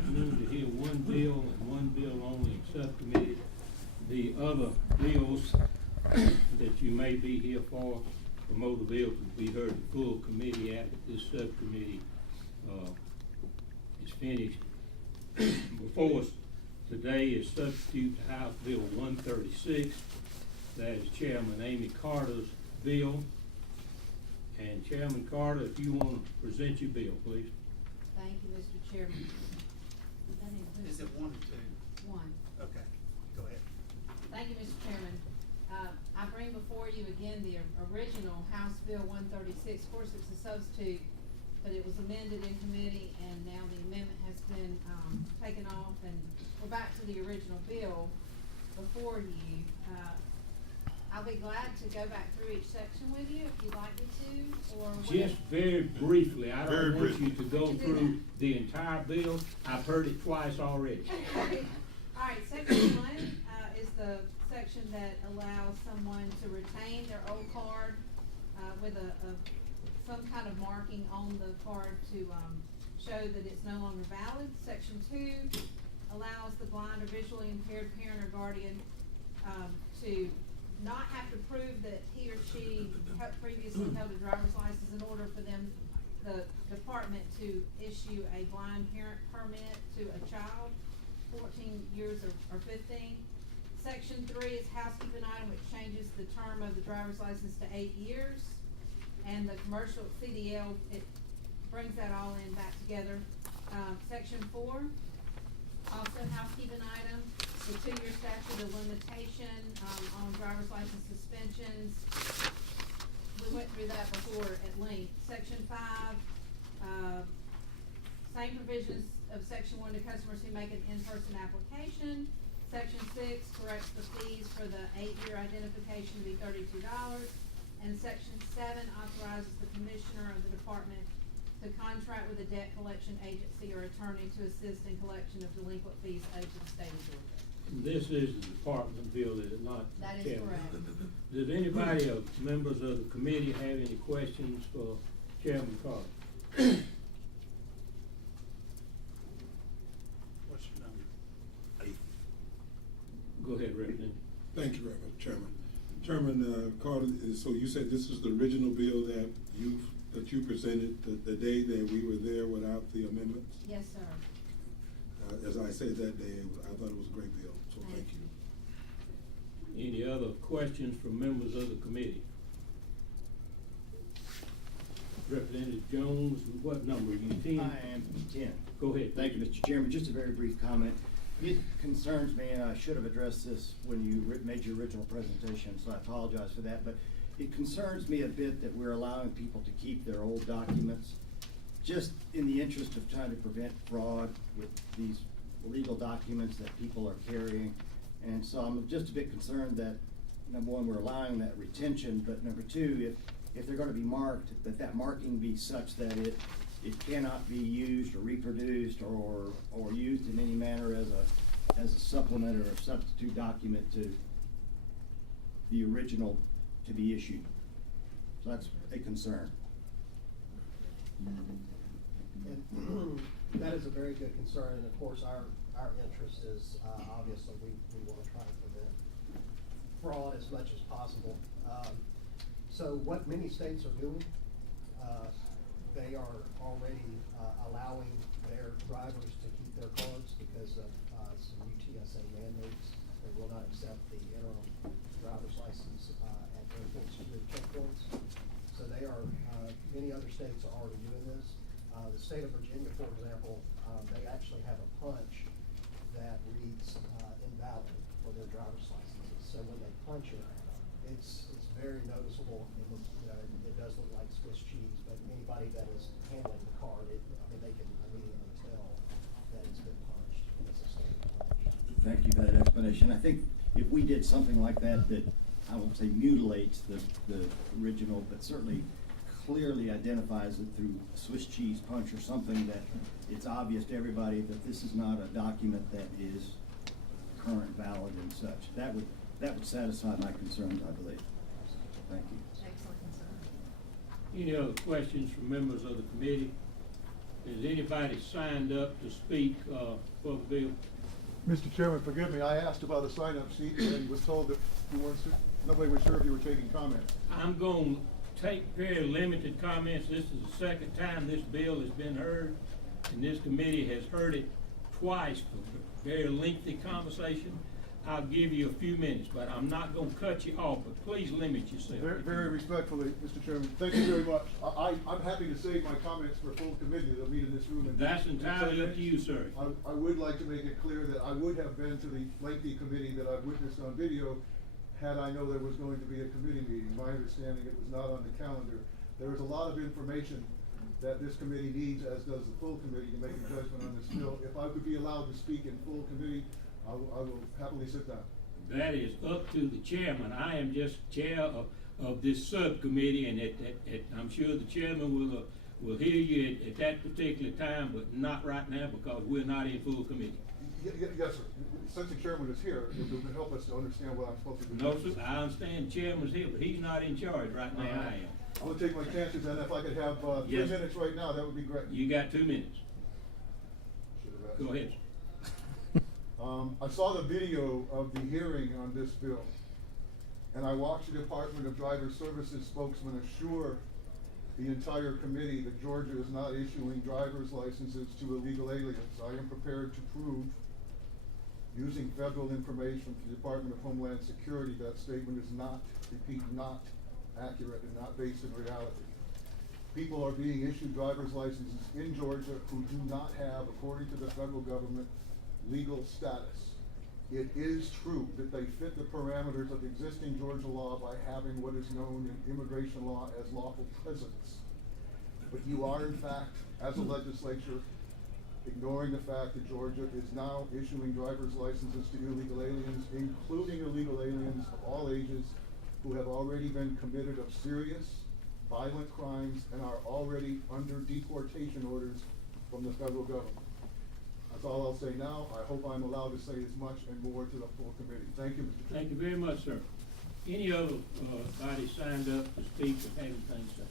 afternoon to hear one bill and one bill only in subcommittee. The other bills that you may be here for motor vehicles will be heard in full committee after this subcommittee is finished. Before us today is substitute to House Bill 136. That is Chairman Amy Carter's bill. And Chairman Carter, if you want to present your bill, please. Thank you, Mr. Chairman. Is it one or two? One. Okay, go ahead. Thank you, Mr. Chairman. I bring before you again the original House Bill 136. Of course, it's a substitute, but it was amended in committee, and now the amendment has been taken off, and we're back to the original bill before you. I'll be glad to go back through each section with you if you'd like me to, or Just very briefly, I Very don't want briefly. you to go through the entire bill. I've heard it twice already. Okay. All right, section 1 is the section that allows someone to retain their old card with some kind of marking on the card to show that it's no longer valid. Section 2 allows the blind or visually impaired parent or guardian to not have to prove that he or she previously held a driver's license in order for them, the department, to issue a blind parent permit to a child, 14 years or 15. Section 3 is housekeeping item, which changes the term of the driver's license to 8 years. And the commercial CDL, it brings that all in back together. Section 4, also housekeeping item, the 2-year statute of limitation on driver's license suspensions. We went through that before at length. Section 5, same provisions of Section 1 to customers who make an in-person application. Section 6 corrects the fees for the 8-year identification to be $32. And Section 7 authorizes the commissioner of the department to contract with a debt collection agency or attorney to assist in collection of delinquent fees owed to the state of Georgia. This is the department bill, is it not? That is Chairman? correct. Does anybody of members of the committee have any questions for Chairman Carter? What's your number? Go ahead, Representative. Thank you, Reverend Chairman. Chairman Carter, so you said this is the original bill that you presented the day that we were there without the amendments? Yes, sir. As I said that day, I thought it was a great bill, so thank you. Any other questions from members of the committee? Representative Jones, what number are you, 10? I am 10. Go ahead. Thank you, Mr. Chairman. Just a very brief comment. It concerns me, and I should have addressed this when you made your original presentation, so I apologize for that, but it concerns me a bit that we're allowing people to keep their old documents just in the interest of trying to prevent fraud with these legal documents that people are carrying. And so I'm just a bit concerned that, number one, we're allowing that retention, but number two, if they're gonna be marked, that marking be such that it cannot be used or reproduced or used in any manner as a supplement or a substitute document to the original to be issued. So that's a concern. And that is a very good concern, and of course our interest is obviously we want to try to prevent fraud as much as possible. So what many states are doing, they are already allowing their drivers to keep their cards because of some UTSA mandates. They will not accept the interim driver's license at airport security checkpoints. So they are, many other states are already doing this. The state of Virginia, for example, they actually have a punch that reads invalid for their driver's licenses. So when they punch it, it's very noticeable. It does look like Swiss cheese, but anybody that is handling the card, they can immediately tell that it's been punched and it's a standard punch. Thank you for that explanation. I think if we did something like that, I won't say mutilates the original, but certainly clearly identifies it through Swiss cheese punch or something that it's obvious to everybody that this is not a document that is current, valid, and such. That would satisfy my concerns, I believe. Thank you. Excellent concern. Any other questions from members of the committee? Has anybody signed up to speak, for the bill? Mr. Chairman, forgive me, I asked about a sign-up sheet and was told that you weren't, nobody was sure if you were taking comments. I'm gonna take very limited comments. This is the second time this bill has been heard, and this committee has heard it twice for very lengthy conversation. I'll give you a few minutes, but I'm not gonna cut you off, but please limit yourself. Very, very respectfully, Mr. Chairman, thank you very much. I'm happy to save my comments for full committee that'll meet in this room. That's entirely up to you, sir. I would like to make it clear that I would have been to the lengthy committee that I've witnessed on video had I know there was going to be a committee meeting. My understanding, it was not on the calendar. There is a lot of information that this committee needs, as does the full committee, to make a judgment on this bill. If I could be allowed to speak in full committee, I will happily sit down. That is up to the chairman. I am just chair of this subcommittee, and I'm sure the chairman will hear you at that particular time, but not right now because we're not in full committee. Yes, sir. Since the chairman is here, it would help us to understand what I'm supposed to do. No, sir, I understand the chairman's here, but he's not in charge right now, I am. I'm gonna take my chances, and if I could have 3 Yes. minutes right now, that would be great. You got 2 minutes. Should have asked. Go ahead. I saw the video of the hearing on this bill, and I watched the Department of Driver Services spokesman assure the entire committee that Georgia is not issuing driver's licenses to illegal aliens. I am prepared to prove, using federal information from the Department of Homeland Security, that statement is not, repeat, not accurate and not based in reality. People are being issued driver's licenses in Georgia who do not have, according to the federal government, legal status. It is true that they fit the parameters of existing Georgia law by having what is known in immigration law as lawful presence. But you are, in fact, as a legislature, ignoring the fact that Georgia is now issuing driver's licenses to illegal aliens, including illegal aliens of all ages who have already been convicted of serious, violent crimes and are already under deportation orders from the federal government. That's all I'll say now. I hope I'm allowed to say as much and more to the full committee. Thank you, Mr. Chairman. Thank you very much, sir. Any other, body signed up to speak or have anything to say?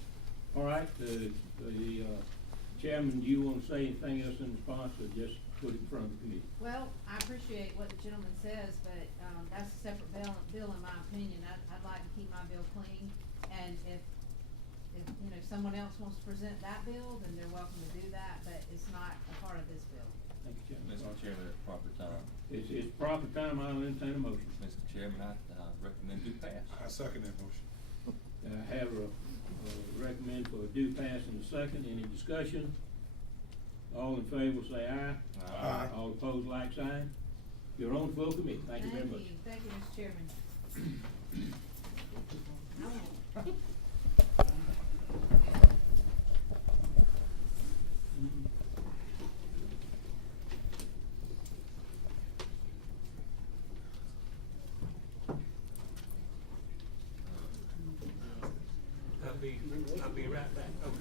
All right, the chairman, do you want to say anything else in response, or just put it in front of the committee? Well, I appreciate what the gentleman says, but, that's a separate bill in my opinion. I'd like to keep my bill clean, and if you know, someone else wants to present that bill, then they're welcome to do that, but it's not a part of this bill. Thank you, Chairman. Mr. Chairman, at proper time. It's proper time, I'll entertain a motion. Mr. Chairman, I recommend due pass. I second that motion. I have a recommend for a due pass in a second. Any discussion? All in favor say aye. Aye. All opposed, like sign. You're on full committee. Thank you very much. Thank you, Mr. Chairman. I won't. I'll be right back. Okay.